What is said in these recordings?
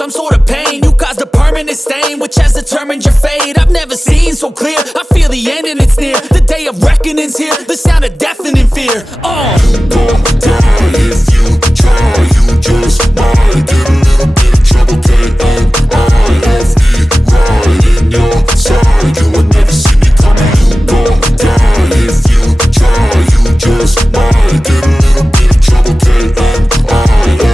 some sort of pain. You caused a permanent stain, which has determined your fate. I've never seen so clear, I feel the end and it's near. The day of reckoning's here, the sound of deafening fear. You gon' die if you try, you just might get a little bit of trouble, K-N-I-F-E, right in your side, you will never see me coming. You gon' die if you try, you just might get a little bit of trouble, K-N-I-F-E,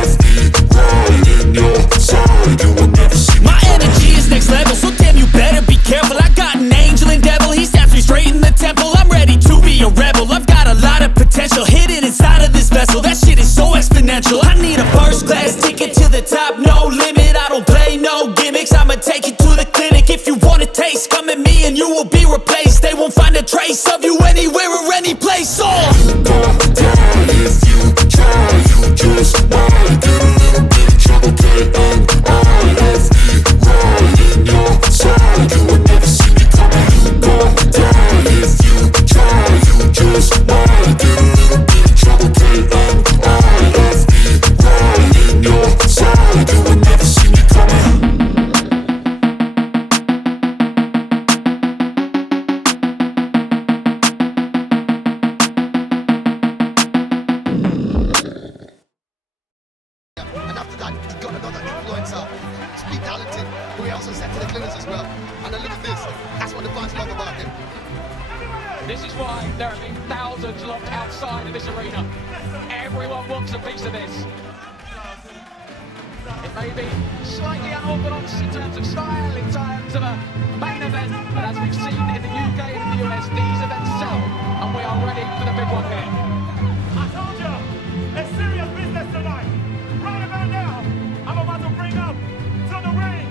right in your side, you will never see me My energy is next level, so damn you better be careful. I got an angel and devil, he snaps me straight in the temple. I'm ready to be a rebel, I've got a lot of potential hidden inside of this vessel. That shit is so exponential. I need a first class ticket to the top, no limit. I don't play no gimmicks, I'ma take you to the clinic. If you want a taste, come at me and you will be replaced. They won't find a trace of you anywhere or any place. You gon' die if you try, you just might get a little bit of trouble, K-N-I-F-E, right in your side, you will never see me coming. You gon' die if you try, you just might get a little bit of trouble, K-N-I-F-E, right in your side, you will never see me coming. And after that, he got another influencer, speed talented, who he also sent to the clinics as well. And then look at this, that's what the fans love about him. This is why there have been thousands locked outside of this arena. Everyone wants a piece of this. It may be slightly unorthodox in terms of style, in terms of a main event, but as we've seen in the UK and in the US, these events sell, and we are ready for the big one here. I told you, it's serious business tonight. Right about now, I'm about to bring up to the ring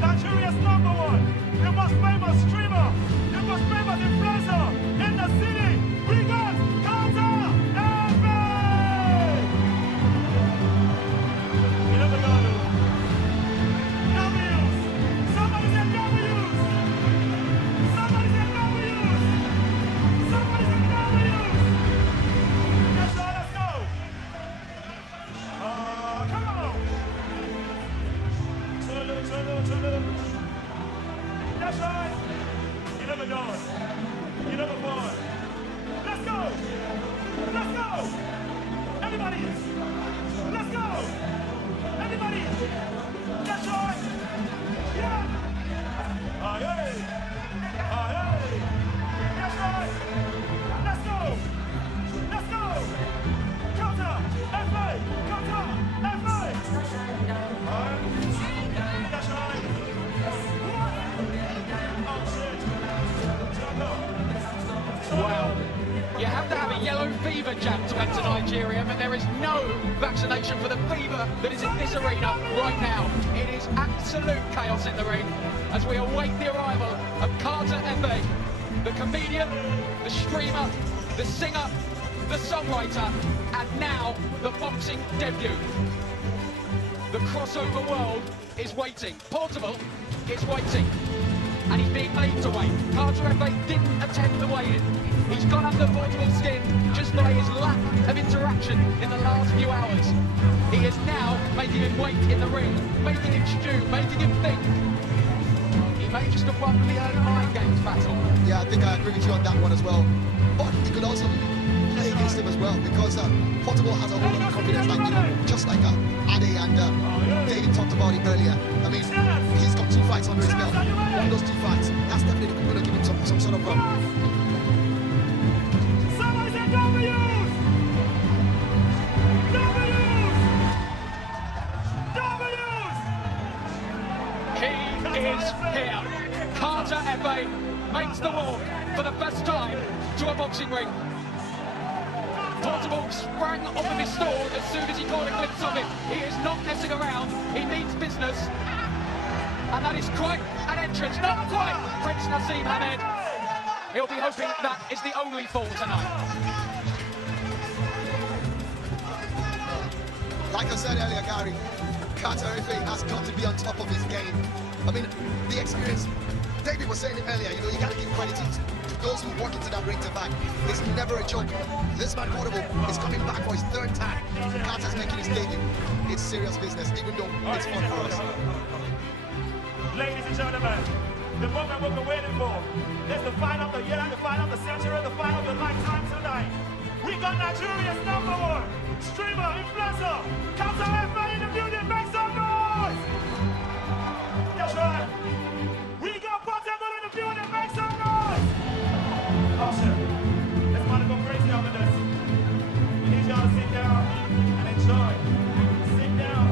Nigeria's #1, the most famous streamer, the most famous influencer in the city. We got Carter Efe! You never got it. W's! Somebody said W's! Somebody said W's! Somebody said W's! Yes, sir, let's go! Come on! Turn. That's right! You never gone. You never won. Let's go! Let's go! Everybody! Let's go! Everybody! That's right! Yeah! Aye! That's right! Let's go! Let's go! Counter! Efe! Counter! Efe! That's right! Oh shit! Well, you have to have a yellow fever jab to enter Nigeria, but there is no vaccination for the fever that is in this arena right now. It is absolute chaos in the ring as we await the arrival of Carter Efe, the comedian, the streamer, the singer, the songwriter, and now the boxing debut. The crossover world is waiting. Portable is waiting. And he's being made to wait. Carter Efe didn't attempt the weigh-in. He's gone under Portable's skin just by his lack of interaction in the last few hours. He is now making him wait in the ring, making him stew, making him think. He may just have won the early mind games battle. Yeah, I think I agree with you on that one as well. But he could also play against him as well because Portable has a whole lot of confidence, like, just like Ade and David talked about it earlier. I mean, he's got 2 fights under his belt. Won those 2 fights. That's definitely going to give him some sort of Somebody said W's! He is here. Carter Efe makes the walk for the first time to a boxing ring. Portable sprang off of his stool as soon as he caught a glimpse of him. He is not messing around. He means business. And that is quite an entrance. Not quite Prince Naseem Hamed. He'll be hoping that is the only fall tonight. Like I said earlier, Gary, Carter Efe has got to be on top of his game. I mean, the experience, David was saying it earlier, you got to give credit to those who walk into that ring to back. It's never a joke. This man Portable is coming back for his third time. Carter's making his debut. It's serious business, even though it's fun for us. Ladies and gentlemen, the moment we've been waiting for. It's the fight of the year, the fight of the century, the fight of your lifetime tonight. We got Nigeria's #1 streamer, influencer, Carter FA in the building. Make some noise! That's right. We got Portable in the building. Make some noise! Awesome. Let's want to go crazy after this. We need y'all to sit down and enjoy. Sit down,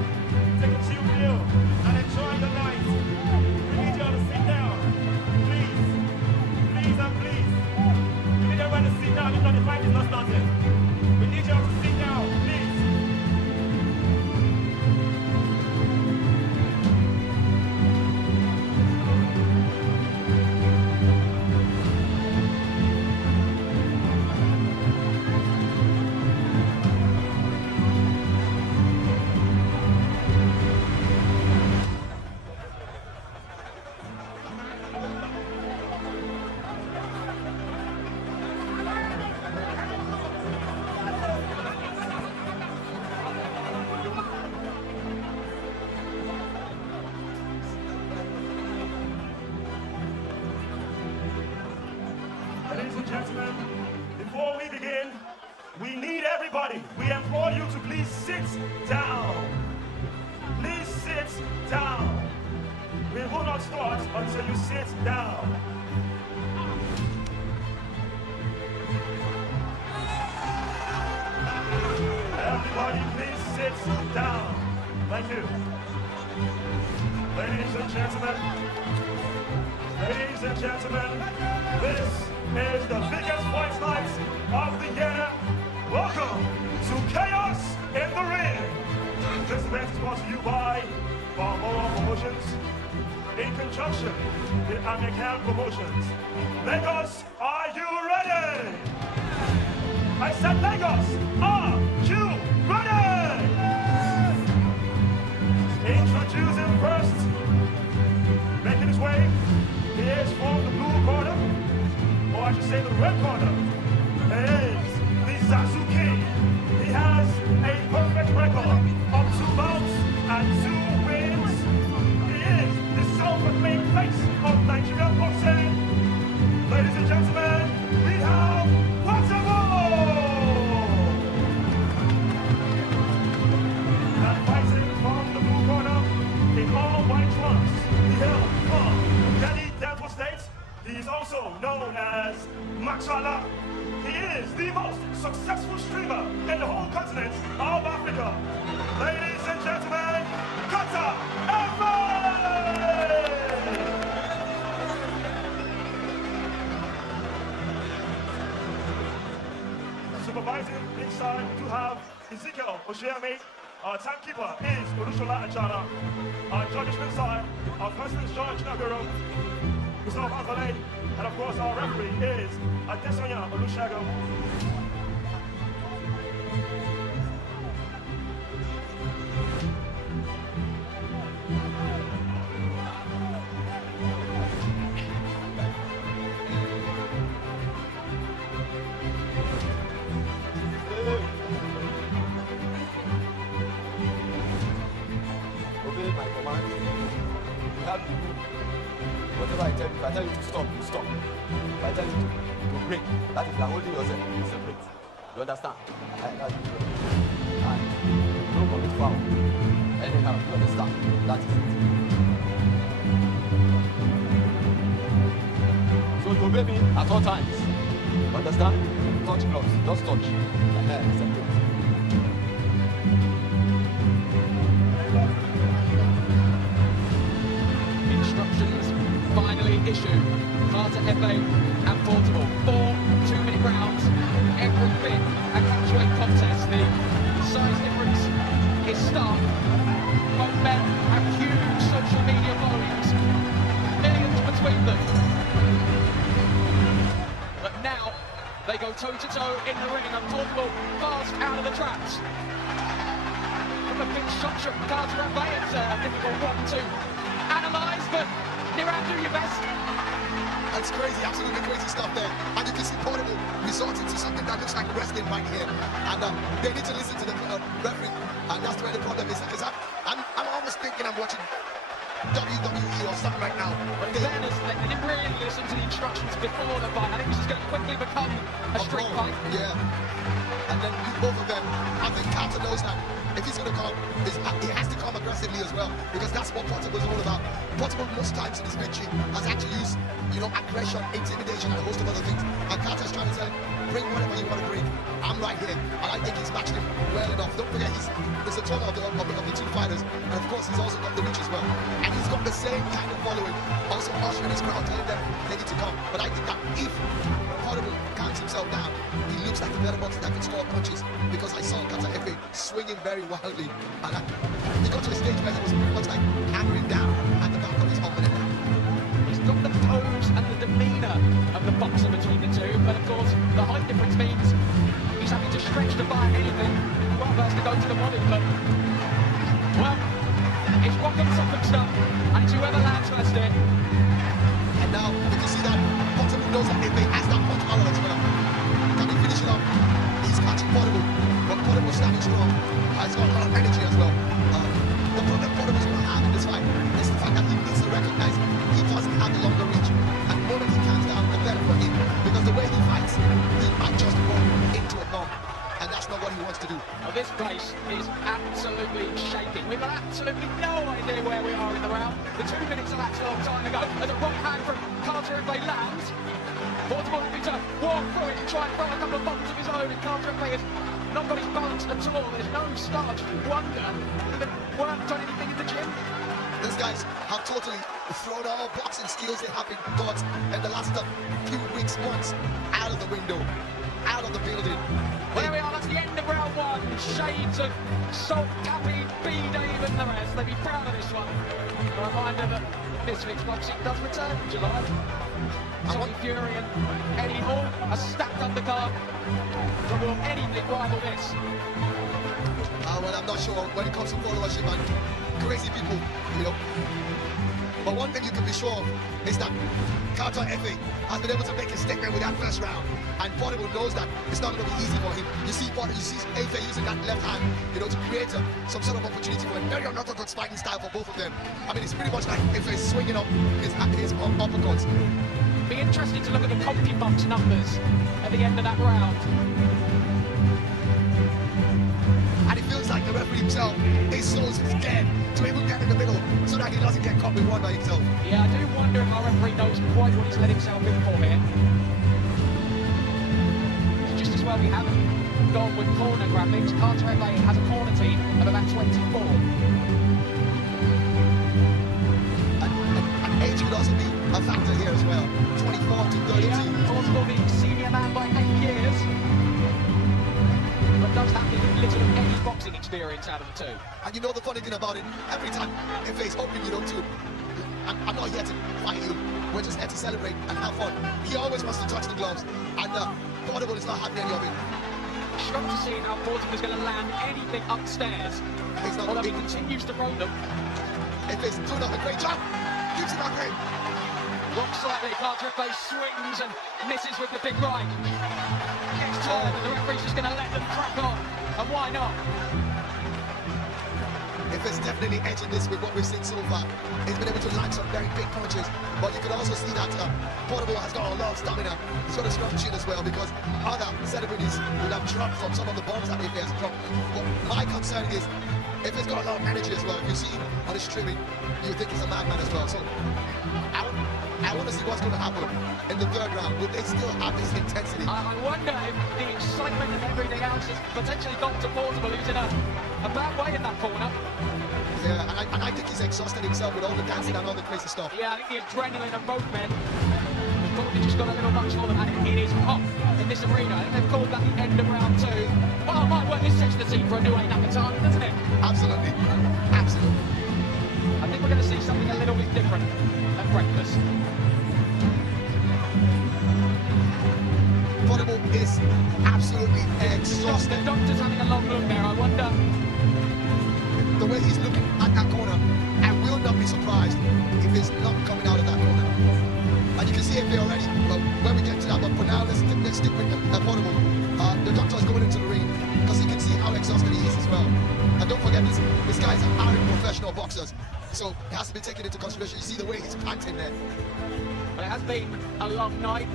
take a chill pill, and enjoy the night. We need y'all to sit down. Please. Please and please. We need everyone to sit down if not the fight is not started. We need y'all to sit down, please. Ladies and gentlemen, before we begin, we need everybody. We implore you to please sit down. Please sit down. We will not start until you sit down. Everybody, please sit down. Thank you. Ladies and gentlemen, this is the biggest fight night of the year. Welcome to Chaos in the Ring. This event is brought to you by Balmoral Promotions in conjunction with American Promotions. Lagos, are you ready? I said Lagos, are you ready? Introducing first, making his way, he is from the blue corner, or I should say the red corner, is the Zazu King. He has a perfect record of 2 bouts and 2 wins. He is the self-proclaimed face of Nigerian boxing. Ladies and gentlemen, we have Portable! And fighting from the blue corner in all white trunks, he hails from Delhi, Delta State. He is also known as Maxala. He is the most successful streamer in the whole continent of Africa. Ladies and gentlemen, Carter FA! Supervising inside, we do have Ezekiel Oshiame. Our timekeeper is Urushola Achara. Our judges inside, our president is George Naguro, Gustavo Anthony, and of course our referee is Adesonya Olusegun. Obey my command. You have to do whatever I tell you. If I tell you to stop, you stop. If I tell you to break, that is, you are holding yourself, you separate. You understand? That's it. And no commit foul. Anyhow, you understand? That is it. So you obey me at all times. You understand? Touch gloves, just touch. Separate. Instructions finally issued. Carter FA and Portable. 4 2-minute rounds. Every bit a catchweight contest. The size difference is stark. Both men have huge social media followings. Millions between them. But now they go toe-to-toe in the ring and Portable fast out of the traps. From a big shot from Carter FA, it's a difficult one to analyse, but Niran, do your best. It's crazy, absolutely crazy stuff there. And you can see Portable resorting to something that looks like wrestling right here. And they need to listen to the referee. And that's where the problem is. Because I'm almost thinking I'm watching WWE or something right now. But in fairness, they didn't really listen to the instructions before the fight. I think this is going to quickly become a street fight. Yeah. And then both of them, I think Carter knows that if he's going to come, he has to come aggressively as well, because that's what Portable is all about. Portable most times in his victory has actually used, aggression, intimidation, and a host of other things. And Carter's trying to tell him, bring whatever you want to bring. I'm right here, and I think he's matched him well enough. Don't forget, he's the taller of the two fighters, and of course he's also got the reach as well. And he's got the same kind of following, also ushering his crowd, telling them they need to come. But I think that if Portable calms himself down, he looks like a better boxer that can score punches, because I saw Carter Efe swinging very wildly, and he got to a stage where he was much like hammering down at the back of his opponent. He's got the pose and the demeanour of the boxer between the two, but of course the height difference means he's having to stretch to buy anything. Well, first to go to the body, but well, it's rock and something stuff, and it's whoever lands first it. And now you can see that Portable knows that Efe has that punch power as well. Can he finish it up? He's catching Portable, but Portable standing strong. He's got a lot of energy as well. The problem Portable's going to have in this fight is the fact that he needs to recognize he doesn't have the longer reach. And the moment he calms down, the better for him. Because the way he fights, he might just run into a bomb. And that's not what he wants to do. Well, this place is absolutely shaking. We've got absolutely no idea where we are in the round. The 2 minutes elapsed a long time ago. As a right hand from Carter Efe lands, Portable needs to walk through it and try and throw a couple of bombs of his own. And Carter Efe has not got his balance at all. There's no starch. Wonder even weren't done anything in the gym. These guys have totally thrown all boxing skills they have been got in the last few weeks, months, out of the window, out of the building. Well, there we are, that's the end of round one. Shades of Salt, Cappy, B, Dave and the rest. They'd be proud of this one. A reminder that this week's boxing does return in July. Tommy Fury and Eddie Hall are stacked on the card. Will anything rival this? Well, I'm not sure when it comes to followership and crazy people, But one thing you can be sure of is that Carter Efe has been able to make a statement with that first round, and Portable knows that it's not going to be easy for him. You see Efe using that left hand, to create some sort of opportunity for a very unorthodox fighting style for both of them. I mean, it's pretty much like Efe swinging up his uppercuts. Be interesting to look at the CompuBox numbers at the end of that round. And it feels like the referee himself is so scared to even get in the middle so that he doesn't get caught with one by himself. Yeah, I do wonder if our referee knows quite what he's let himself in for here. It's just as well we haven't gone with corner graphics. Carter Efe has a corner team of about 24. And age could also be a factor here as well. 24 to 32. Yeah, Portable being senior man by 8 years. But does have little of any boxing experience out of the two. And the funny thing about it, every time Efe's hoping you don't do, I'm not here to fight you, we're just here to celebrate and have fun. He always wants to touch the gloves, and Portable is not having any of it. Shocked to see how Portable is going to land anything upstairs. Although he continues to roll them. Efe's doing a great job, keeps it up great. Rock slightly, Carter Efe swings and misses with the big right. Next turn, and the referee's just going to let them crack on. And why not? Efe's definitely edging this with what we've seen so far. He's been able to land some very big punches, but you can also see that Portable has got a lot of stamina. He's got a strong chin as well, because other celebrities would have dropped from some of the bombs that Efe has dropped. But my concern is, Efe's got a lot of energy as well. If you see him on the streaming, you think he's a madman as well. So I want to see what's going to happen in the third round. Will they still have this intensity? I wonder if the excitement and everything else has potentially got to Portable, who's in a bad way in that corner. Yeah, and I think he's exhausted himself with all the dancing and all the crazy stuff. Yeah, I think the adrenaline of both men has probably just got a little much for them, and it is hot in this arena. I think they've called that the end of round two. Well, it might work this sets the scene for a new Nakatani, doesn't it? Absolutely. Absolutely. I think we're going to see something a little bit different at breakfast. Portable is absolutely exhausted. The doctor's having a long look there. I wonder. The way he's looking at that corner, I will not be surprised if he's not coming out of that corner. And you can see if they're let's stick with Portable. The doctor is going into the ring because he can see how exhausted he is as well. And don't forget, this guy's are professional boxers, so it has to be taken into consideration. You see the way he's panting there. Well, it has been a long night.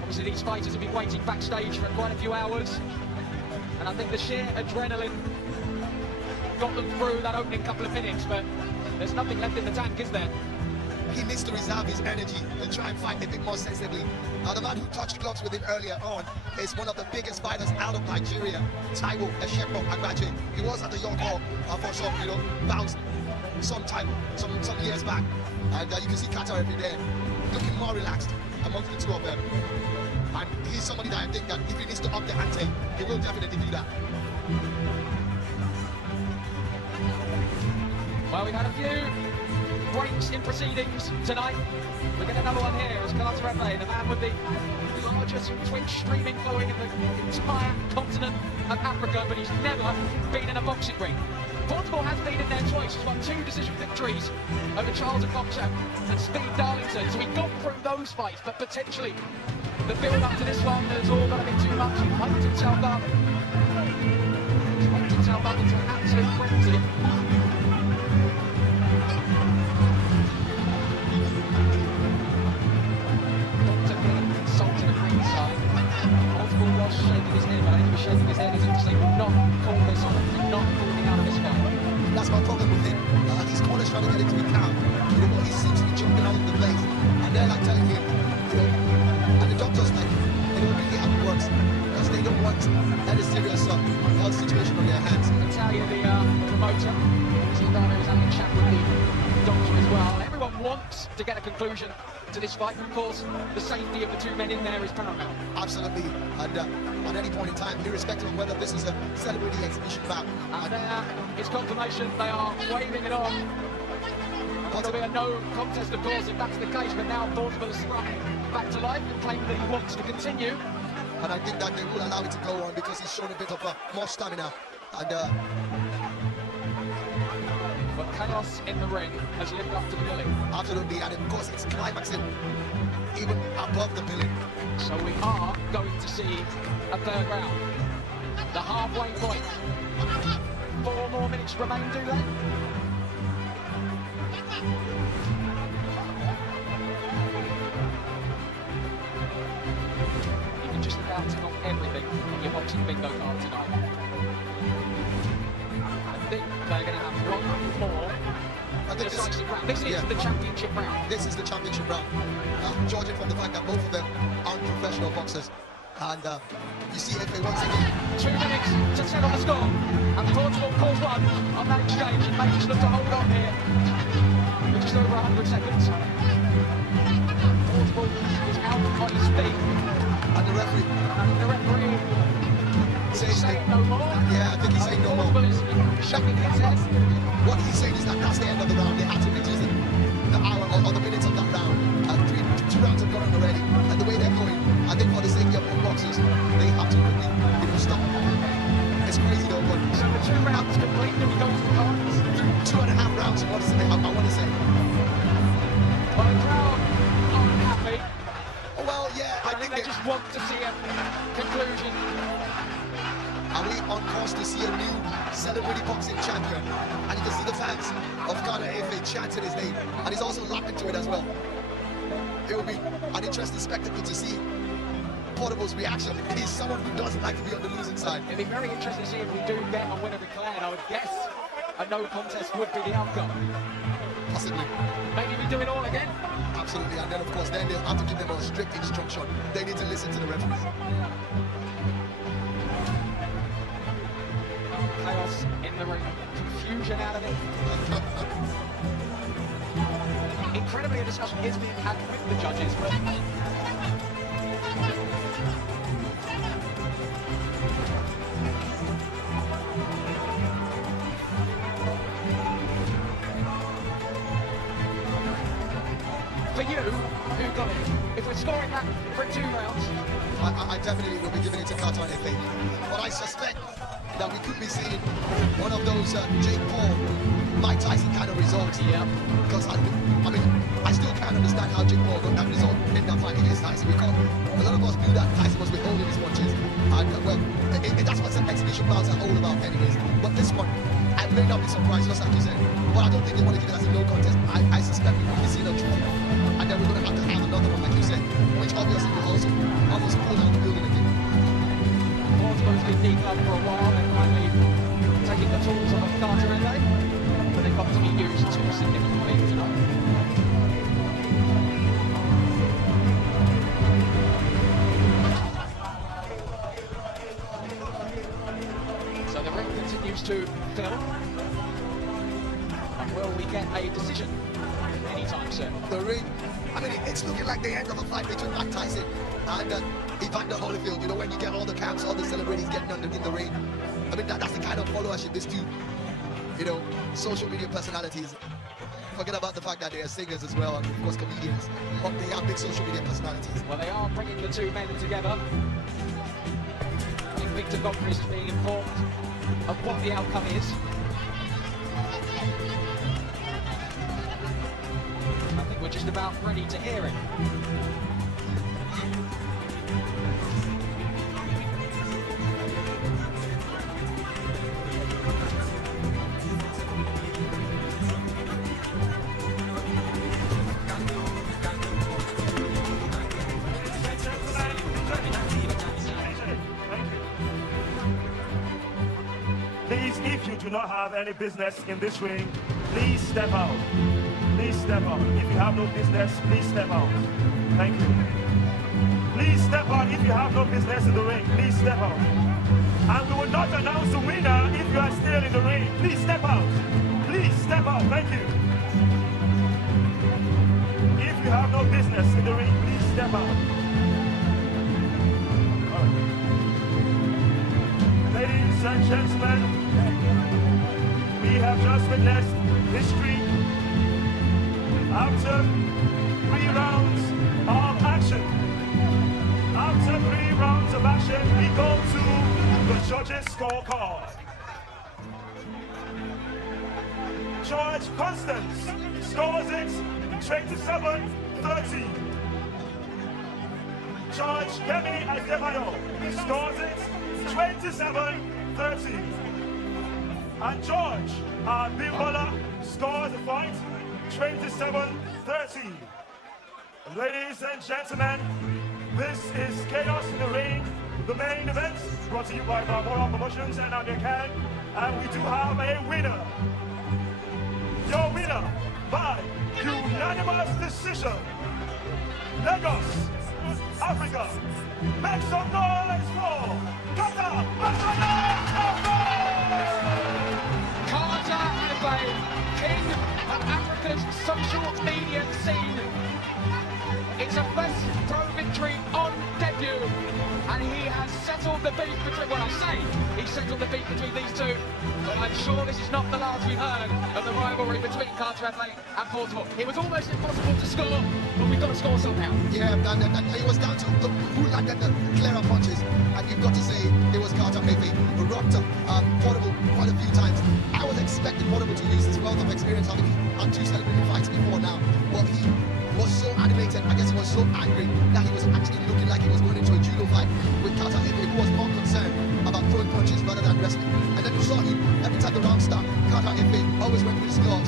Obviously, these fighters have been waiting backstage for quite a few hours, and I think the sheer adrenaline got them through that opening couple of minutes, but there's nothing left in the tank, is there? He needs to reserve his energy and try and fight a bit more sensibly. The man who touched gloves with him earlier on is one of the biggest fighters out of Nigeria, Taiwo Eshekpo Agbaje. He was at the York Hall for some, bouts some years back. And you can see Qatar every day looking more relaxed amongst the two of them. And he's somebody that I think that if he needs to up the ante, he will definitely do that. Well, we've had a few breaks in proceedings tonight. We get another one here as Carter Efe, the man with the largest Twitch streaming following in the entire continent of Africa, but he's never been in a boxing ring. Portable has been in there twice. He's won 2 decision victories over Charles Boxer and Speed Darlington. So we got through those fights, but potentially the build up to this one has all got a bit too much. He's hyped himself up. He's hyped himself up into an absolute frenzy. Was shaking his head, but he was shaking his head as if to say, do not call this on, do not call me out of this fight. That's my problem with him. His corner's trying to get him to be calm. He seems to be jumping all over the place. And they're like telling him, and the doctor's like, they don't really have it works because they don't want any serious health situation on their hands. I tell you, the promoter, Zidane, was having a chat with the doctor as well. Everyone wants to get a conclusion to this fight, but of course, the safety of the 2 men in there is paramount. Absolutely, and at any point in time, irrespective of whether this is a celebrity exhibition bout. And there is confirmation, they are waving it on. It'll be a no contest, of course, if that's the case, but now Portable has sprung back to life and claimed that he wants to continue. And I think that they will allow it to go on because he's shown a bit of more stamina. And but chaos in the ring has lived up to the billing. Absolutely, and of course it's climaxing even above the billing. So we are going to see a third round. The halfway point. 4 more minutes remain, do they? You can just about tick off everything on your boxing bingo card tonight. I think they're going to have one more decisive round. This is the championship round. This is the championship round. Judging from the fact that both of them aren't professional boxers. And you see Efe once again. 2 minutes to settle the score. And Portable calls one on that exchange and makes us look to hold on here for just over 100 seconds. Portable is out on his feet. And the referee saying no more. Yeah, I think he's saying no more. Portable is shaking his head. What he's saying is that that's the end of the round. They had to reduce the hour or the minutes of that round. 2 rounds have gone on already. And the way they're going, I think for the sake of boxers, they have to quickly stop. It's crazy though, but so the 2 rounds complete, then we go to the cards. 2.5 rounds, I want to say. Well, the crowd aren't happy. Well, yeah, I think they just want to see a conclusion. Are we on course to see a new celebrity boxing champion? And you can see the fans of Ghana Efe chanting his name. And he's also laughing to it as well. It will be an interesting spectacle to see Portable's reaction. He's someone who doesn't like to be on the losing side. It'd be very interesting to see if we do get a winner declared. I would guess a no contest would be the outcome. Possibly. Maybe we do it all again? Absolutely, and then of course, then they'll have to give them a strict instruction. They need to listen to the referees. Chaos in the ring, confusion out of it. Incredibly, a discussion is being had with the judges, but for you, who got it? If we're scoring that for 2 rounds, I definitely will be giving it to Qatar Efe. But I suspect that we could be seeing one of those Jake Paul, Mike Tyson kind of results. Yeah. Because I mean, I still can't understand how Jake Paul got that result in that fight against Tyson, because a lot of us knew that Tyson was withholding his punches, and well, that's what some exhibition bouts are all about anyways. But this one, I may not be surprised, just like you said, but I don't think they want to give it as a no contest. I suspect we will be seeing a truth, and then we're going to have another one, like you said, which obviously will also almost pull down the building again. Portsmouth's been deep up for a while. They're finally taking the tools of Carter in there, but they've got to be used to significantly tonight. So the ring continues to fill. And will we get a decision anytime soon? The ring, I mean, it's looking like the end of a fight between Mike Tyson and Evander Holyfield. You know, when you get all the camps, all the celebrities getting under in the ring. I mean, that's the kind of followership these two, you know, social media personalities. Forget about the fact that they are singers as well, and of course comedians, but they are big social media personalities. Well, they are bringing the two men together. I think Victor Godfrey is being informed of what the outcome is. I think we're just about ready to hear it. Please, if you do not have any business in this ring, please step out. Please step out. If you have no business, please step out. Thank you. Please step out if you have no business in the ring. Please step out. And we will not announce the winner if you are still in the ring. Please step out. Please step out. Thank you. If you have no business in the ring, please step out. All right. Ladies and gentlemen, we have just witnessed history. After 3 rounds of action, we go to the judges' scorecard. George Constance scores it 27-30. George Kemi Adebayo scores it 27-30. And George Bimbola scores the fight 27-30. Ladies and gentlemen, this is Chaos in the Ring, the main event, brought to you by Barbara Promotions and Amir Khan. And we do have a winner. Your winner by unanimous decision. Lagos, Africa. Make some noise for Carter Efe, king of Africa's social media scene. It's a best pro victory on debut, and he has settled the beef between, well, I say he settled the beef between these two, but I'm sure this is not the last we've heard of the rivalry between Carter Efe and Portable. It was almost impossible to score, but we've got to score somehow. Yeah, and it was down to who landed the clearer punches, and you've got to say it was Carter Efe who rocked Portable quite a few times. I was expecting Portable to use his wealth of experience, having had 2 celebrity fights before now, but he was so animated, I guess he was so angry that he was actually looking like he was going into a judo fight with Carter Efe, who was more concerned about throwing punches rather than wrestling. And then you saw him, every time the round started, Carter Efe always went with his gloves,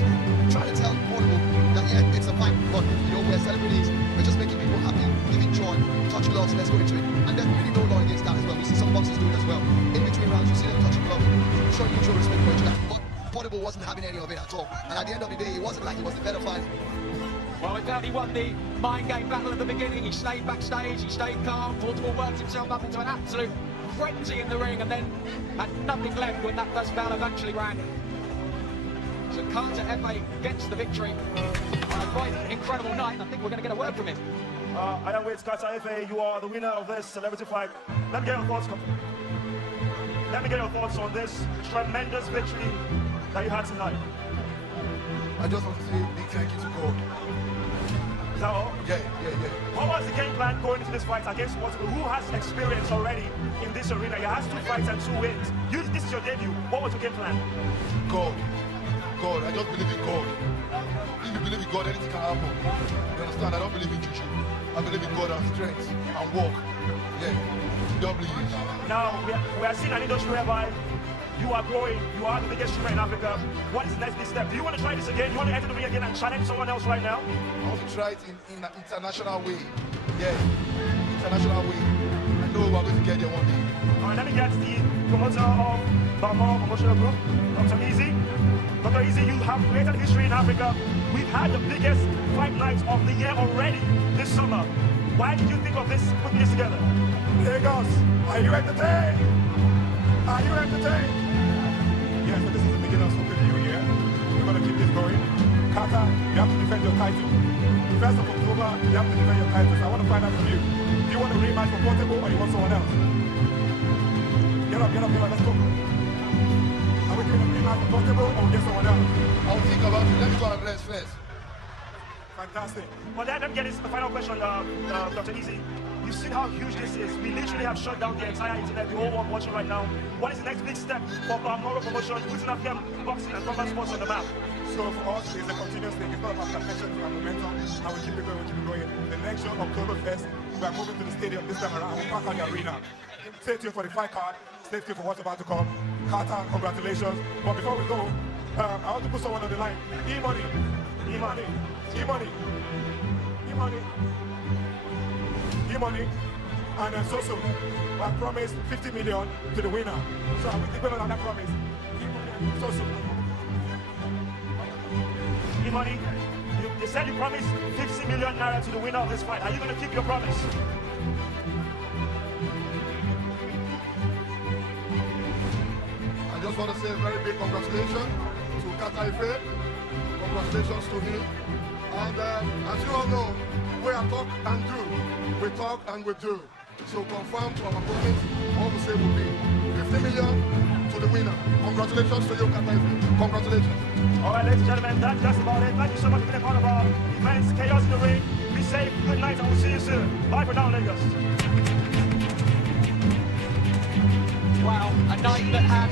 trying to tell Portable that yeah, it's a fight, but you know, we're celebrities, we're just making people happy, giving joy, touch gloves, let's go into it. And there's really no law against that as well. We see some boxers do it as well. In between rounds, you see them touching gloves, showing mutual respect for each other. But Portable wasn't having any of it at all. And at the end of the day, it wasn't like he was the better fighter. Well, he felt he won the mind game battle at the beginning. He stayed backstage, he stayed calm. Portable worked himself up into an absolute frenzy in the ring and then had nothing left when that first bell eventually rang. So Carter Efe gets the victory. Quite an incredible night. I think we're going to get a word from him. I am with Carter Efe. You are the winner of this celebrity fight. Let me get your thoughts. Let me get your thoughts on this tremendous victory that you had tonight. I just want to say a big thank you to God. Is that all? Yeah. What was the game plan going into this fight against Portugal, who has experience already in this arena? He has 2 fights and 2 wins. This is your debut. What was your game plan? God. I just believe in God. If you believe in God, anything can happen. You understand? I don't believe in juju. I believe in God and strength and work. Yeah. Don't believe it. Now, we are seeing an industry whereby you are growing, you are the biggest streamer in Africa. What is the next big step? Do you want to try this again? Do you want to enter the ring again and challenge someone else right now? I want to try it in an international way. Yeah, international way. I know we're going to get there one day. All right, let me get the promoter of Bamor Promotional Group, Dr. Easy. Dr. Easy, you have created history in Africa. We've had the biggest fight night of the year already this summer. Why did you think of this, putting this together? Lagos, are you entertained? Are you entertained? Yes, but this is the beginning of something new here. We're going to keep this going. Carter, you have to defend your title. 1st of October, you have to defend your title. So I want to find out from you. Do you want a rematch for Portable or you want someone else? Get up, let's go. Are we doing a rematch for Portable or we get someone else? I'll think about it. Let me go and rest first. Fantastic. Well, then, let me get this final question, Dr. Easy. You've seen how huge this is. We literally have shut down the entire internet, the whole world watching right now. What is the next big step for Moro Promotion, putting African boxing and combat sports on the map? So for us, it's a continuous thing. It's not about perfection, it's about momentum. And we keep it going, The next show, October 1st, we are moving to the stadium this time around. We'll pack out the arena. Stay tuned for the fight card. Stay tuned for what's about to come. Carter, congratulations. But before we go, I want to put someone on the line. E-Money. And Zazu, I promised 50 million to the winner. So I will keep on that promise. E-Money and Zazu. E-Money, you said you promised 50 million naira to the winner of this fight. Are you going to keep your promise? I just want to say a very big congratulations to Kata. Congratulations to him. And as you all know, we are talk and do. We talk and we do. So confirm to our opponents, all we say will be 50 million to the winner. Congratulations to you, Kata. Congratulations. All right, ladies and gentlemen, that's just about it. Thank you so much for being a part of our events. Chaos in the ring. Be safe. Good night, and we'll see you soon. Bye for now, Lagos. Wow, a night that had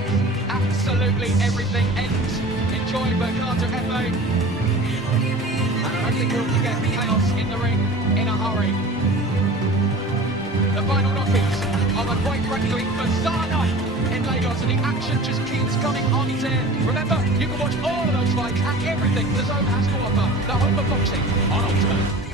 absolutely everything ends. Enjoyed by Carter Efe. And I don't think we'll forget chaos in the ring in a hurry. The final knockings of a quite frankly bizarre night in Lagos, and the action just keeps coming on its air. Remember, you can watch all of those fights and everything the Zone has to offer. The home of boxing on Ultimate.